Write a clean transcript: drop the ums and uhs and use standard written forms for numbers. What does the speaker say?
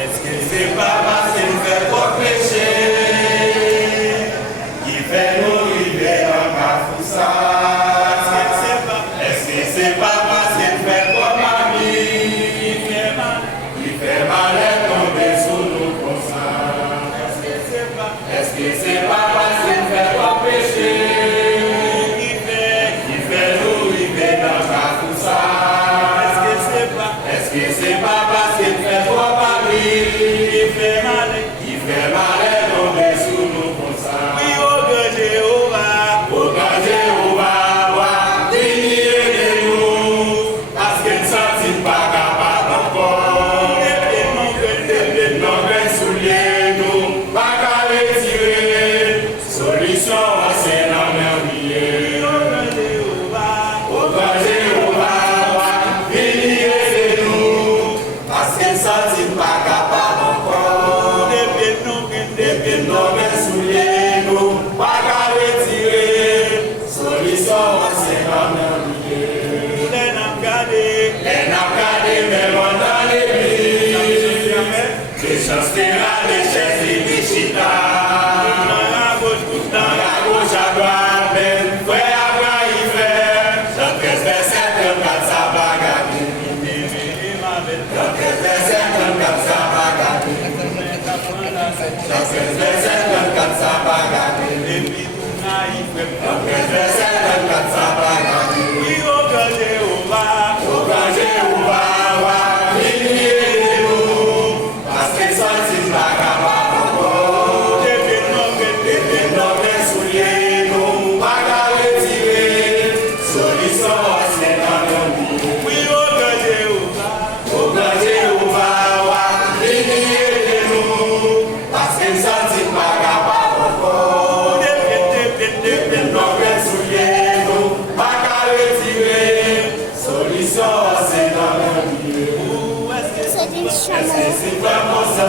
Est-ce que c'est pas parce qu'il fait trop péché qui fait nous arriver dans ma foussa? Est-ce que c'est pas parce qu'il fait trop mamie qui fait mal et tomber sous nous comme ça? Est-ce que c'est pas parce qu'il fait trop péché qui fait nous arriver dans ma foussa? Est-ce que c'est pas parce qu'il fait trop mamie qui fait mal et tomber sous nous comme ça? Oui, au grand Jéhovah, parce que nous sommes pas capables encore. Nos grands souliers, nous, pas qu'à retirer. Solution, c'est la merveille. Au grand Jéhovah, venez aider-nous, parce que nous sommes pas capables encore. Nos grands souliers, nous, pas qu'à retirer. Solution, c'est la merveille. Les n'a gardé même dans l'église. Les chances de la richesse et des chita. Dans la gauche à droite, même frère après y faire. Dans 13 versets, 34 ça va garder. Dans 13 versets, 34 ça va garder. Dans 13 versets, 34 ça va garder. Dans 13 versets, 34 ça va garder. Oui, au grand Jéhovah, venez aider-nous, parce que ça c'est pas capable encore. Depuis nos grands souliers, nous pas qu'à retirer. Solution, c'est dans nos vies. Oui, au grand Jéhovah, venez aider-nous, parce que ça c'est pas capable encore. Depuis nos grands souliers, nous pas qu'à retirer. Solution, c'est dans nos vies. Est-ce que c'est vraiment ça?